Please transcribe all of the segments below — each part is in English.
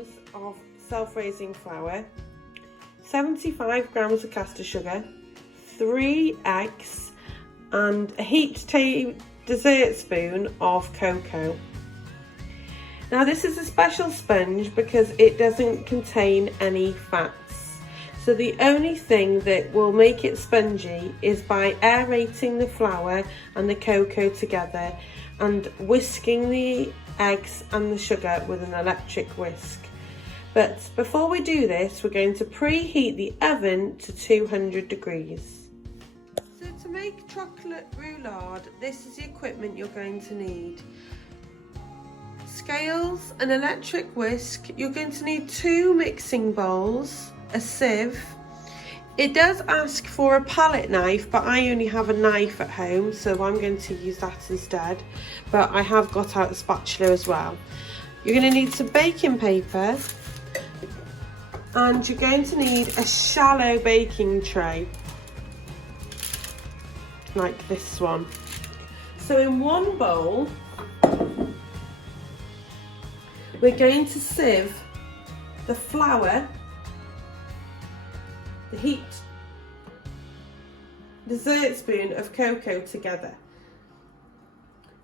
grams of self-raising flour, 75 grams of caster sugar, 3 eggs, and a heaped dessert spoon of cocoa. Now this is a special sponge because it doesn't contain any fats. So the only thing that will make it spongy is by aerating the flour and the cocoa together and whisking the eggs and the sugar with an electric whisk. But before we do this, we're going to preheat the oven to 200 degrees. So to make chocolate roulade, this is the equipment you're going to need. Scales, an electric whisk, you're going to need 2 mixing bowls, a sieve. It does ask for a palette knife, but I only have a knife at home, so I'm going to use that instead. But I have got out a spatula as well. You're going to need some baking paper, and you're going to need a shallow baking tray, like this one. So in one bowl, we're going to sieve the flour, the heaped dessert spoon of cocoa together.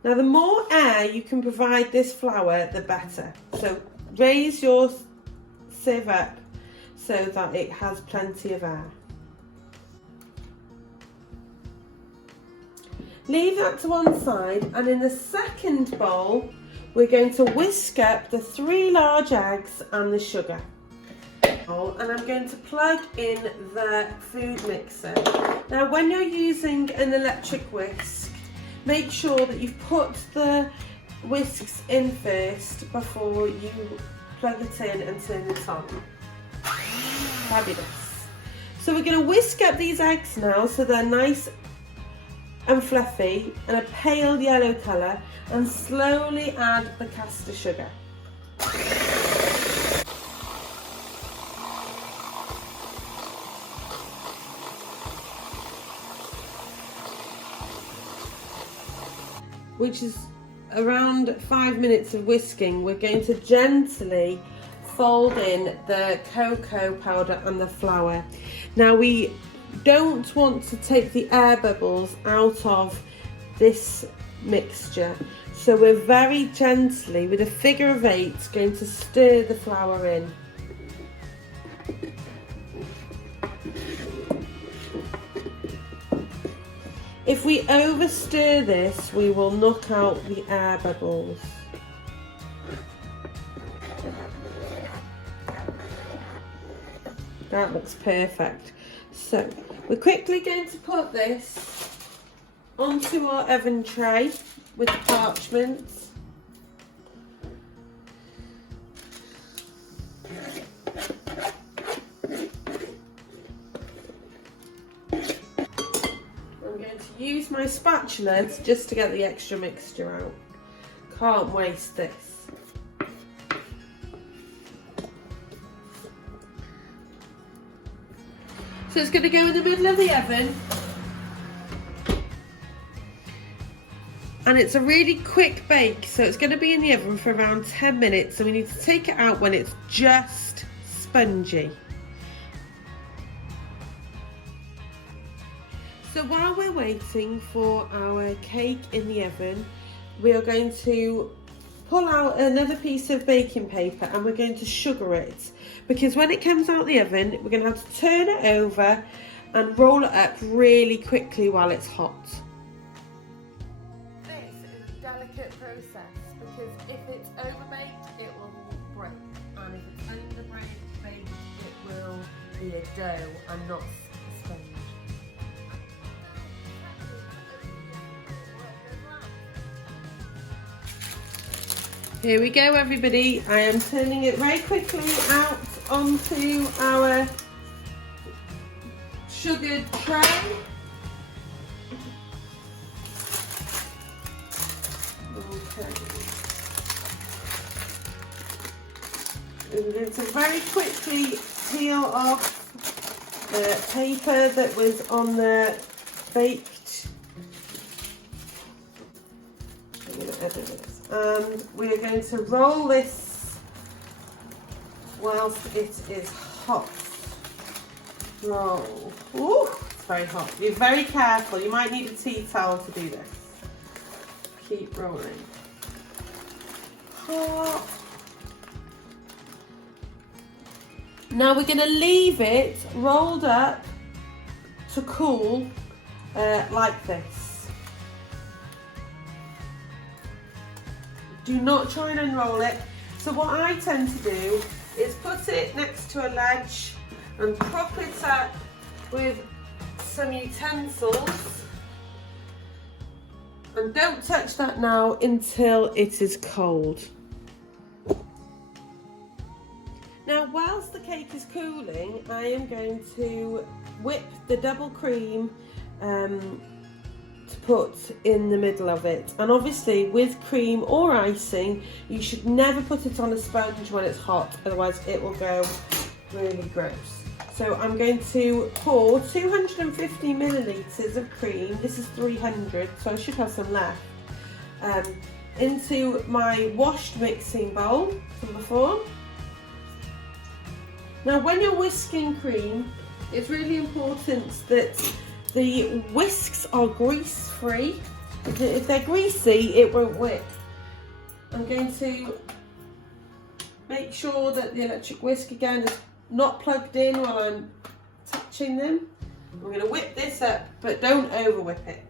Now the more air you can provide this flour, the better. So raise your sieve up so that it has plenty of air. Leave that to one side, and in the second bowl we're going to whisk up the 3 large eggs and the sugar. And I'm going to plug in the food mixer. Now when you're using an electric whisk, make sure that you've put the whisks in first before you plug it in and turn it on. Fabulous. So we're going to whisk up these eggs now so they're nice and fluffy and a pale yellow colour, and slowly add the caster sugar. Which is around 5 minutes of whisking. We're going to gently fold in the cocoa powder and the flour. Now we don't want to take the air bubbles out of this mixture, so we're very gently, with a figure of 8, going to stir the flour in. If we overstir this, we will knock out the air bubbles. That looks perfect. So we're quickly going to put this onto our oven tray with the parchment. I'm going to use my spatula just to get the extra mixture out. Can't waste this. So it's going to go in the middle of the oven, and it's a really quick bake, so it's going to be in the oven for around 10 minutes, so we need to take it out when it's just spongy. So while we're waiting for our cake in the oven, we are going to pull out another piece of baking paper and we're going to sugar it, because when it comes out the oven we're going to have to turn it over and roll it up really quickly while it's hot. This is a delicate process because if it's overbaked it will break, and if it's underbaked it will be a dough and not a sponge. Here we go, everybody. I am turning it very quickly out onto our sugared tray. Okay. I'm going to very quickly peel off the paper that was on the baked. I'm going to edit this. And we're going to roll this whilst it is hot. Roll. Ooh, it's very hot. Be very careful. You might need a tea towel to do this. Keep rolling. Hot. Now we're going to leave it rolled up to cool like this. Do not try and unroll it. So what I tend to do is put it next to a ledge and prop it up with some utensils. And don't touch that now until it is cold. Now, whilst the cake is cooling, I am going to whip the double cream to put in the middle of it. And obviously, with cream or icing, you should never put it on a sponge when it's hot, otherwise it will go really gross. So I'm going to pour 250 millilitres of cream, this is 300, so I should have some left, into my washed mixing bowl from before. Now when you're whisking cream, it's really important that the whisks are grease free. If they're greasy, it won't whip. I'm going to make sure that the electric whisk again is not plugged in while I'm touching them. I'm going to whip this up, but don't over whip it.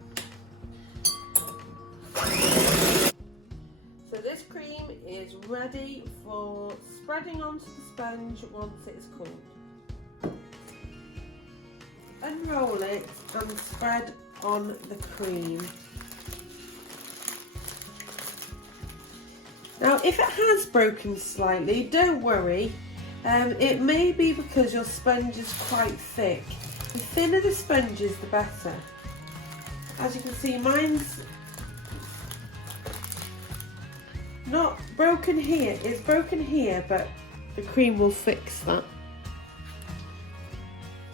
So this cream is ready for spreading onto the sponge once it is cooled. Unroll it and spread on the cream. Now if it has broken slightly, don't worry. It may be because your sponge is quite thick. The thinner the sponge is, the better. As you can see, mine's not broken here. It's broken here, but the cream will fix that.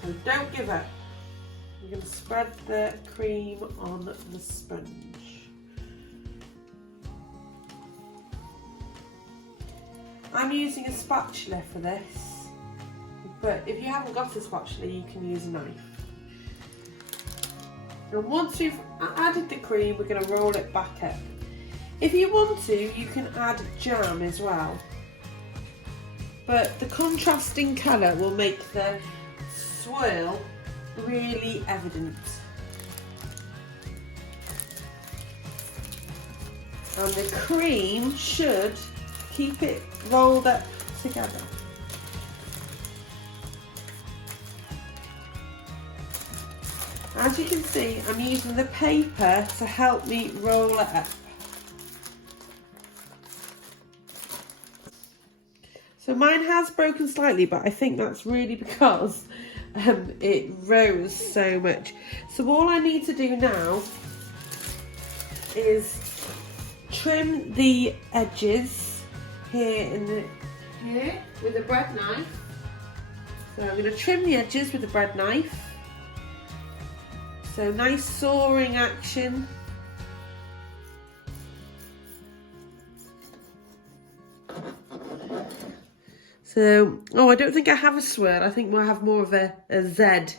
So don't give up. You're going to spread the cream on the sponge. I'm using a spatula for this, but if you haven't got a spatula, you can use a knife. And once you've added the cream, we're going to roll it back up. If you want to, you can add jam as well, but the contrasting colour will make the swirl really evident. And the cream should keep it rolled up together. As you can see, I'm using the paper to help me roll it up. So mine has broken slightly, but I think that's really because it rose so much. So all I need to do now is trim the edges here with a bread knife. So I'm going to trim the edges with a bread knife. So nice sawing action. So, oh, I don't think I have a swirl. I think we'll have more of a Z